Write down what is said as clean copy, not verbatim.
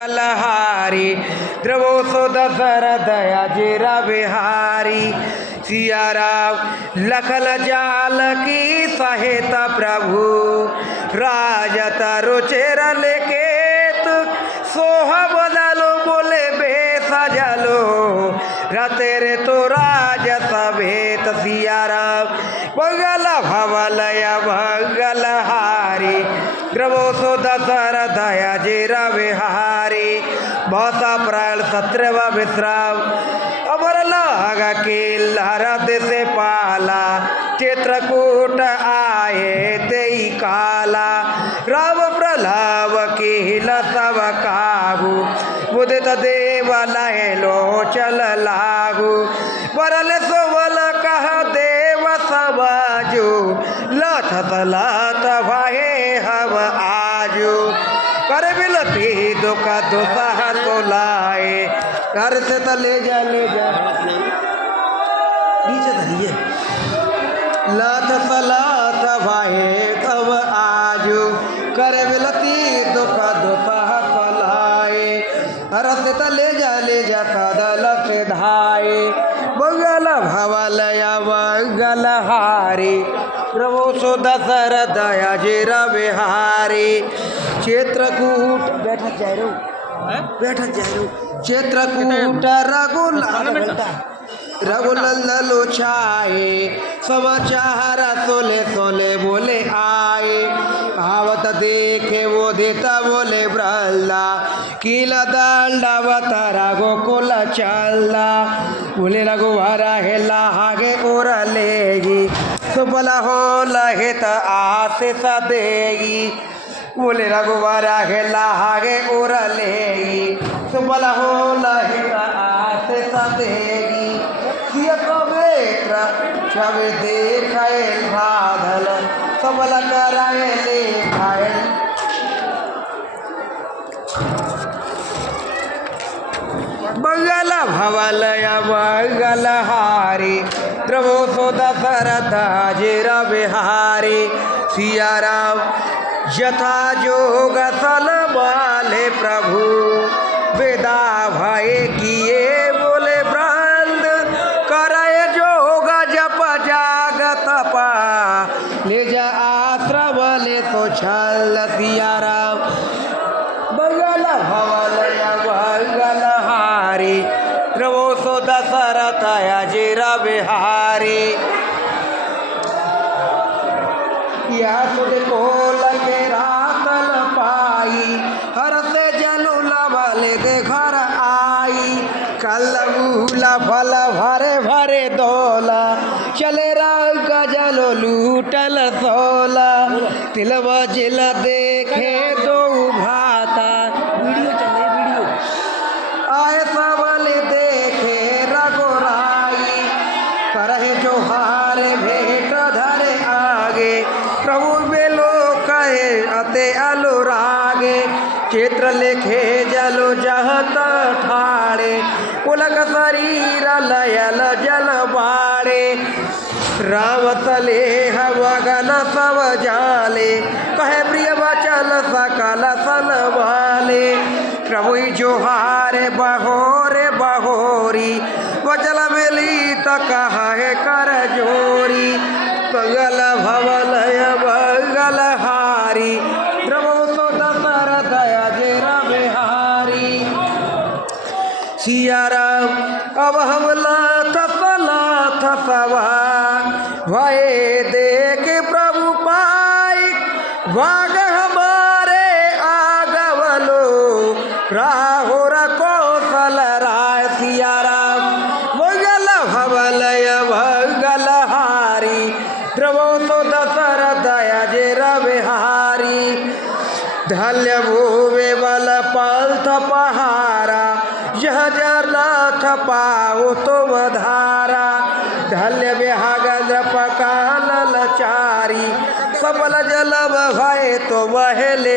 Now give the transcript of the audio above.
लहारी द्रवो सो दशरथ अजिरा बिहारी सिया राम लखन जाल की सहित प्रभु राजत रुचिर लेकेत सोह बदलो बोले बेस जलो रतेरे तो राज सभेत सिया राम मंगल भवलय मंगल हारी द्रवो सो दशरथ अजिरा बिहारी भाषा प्राण सत्रव विश्राम अमर लाग के लहरत से पाला चित्रकूट आए तेई काला राम प्रलाव के लसव काबू मुदित देव लहलो चल लागू बरल सोवल कह देव समाजो लथ तलात भाहे हम आजो कर बिलती दुख दुसह तो लाए घर से तो ले जा नीचे धरिए लात सलात भाए कब आजो कर बिलती दुख दुसह तो लाए घर से तो ले जा कदल से धाए मंगल भवलय मंगल हारी प्रभु सो दशरथ अजिरा बिहारी चित्रकूट बैठक जायरो चित्रकूट रघुनंदन छाए समाचार सोले सोले बोले आए कहावत देखे वो देता बोले ब्रल्ला कीला दांडावत गोकुल चल्ला बोले रघुवरा हेला हागे ओरलेगी सुबला हो लहित आशीष देगी बोले रघुवरा हेला हागे ओरलेगी सुबला हो लहित आशीष देगी छव देखाए बादल सबल कराए लेखाए मंगल भवलय मंगल हारी द्रवो सो दशरथ अजिरा बिहारी सिया राम यथा जोग सल बाले प्रभु वेदा भय किए बोले ब्रंद कराए जोग जप जागत पा ले जा आश्रम ले तो छल सिया राम मंगल भवलय मंगल हारी द्रवो सो दशरथ अजिरा बिहारी या सुध को लगे रातल पाई हर से जनु लवले दे घर आई कल मूला फल भरे भरे दोला चले रंग जलो लूटल सोला तिल बजिल देखे दो भाता वीडियो आए सबल देखे रघुराई करहे जोहार भेंट धरे आगे प्रभु बेलो कहे अते अनुरागे चित्र लिखे जलो जहत ठाड़े उलक शरीर लयल जल बाड़े राम तले वगन सब जाले कहे प्रिय वचन सकल सन वाले प्रभु जोहारे बहोरे बहोरी वचल मिली तो कहे कर जोरी मंगल भवलय मंगल हारी प्रभु सो दशरथ अजिरा बिहारी सिया राम अब हम लाथ सवार भये देख प्रभु पाई भाग हमारे आगवलो राहुर कौशल राय सिया राम मंगल भवलय मंगल हारी द्रवो सो दशरथ अजिरा बिहारी धन्य भूवे बल पंथ पहारा यह जरनाथ पाओ तुम धारा धन्य विहागंद्र पकाल चारी सबल जल भय तो वह ले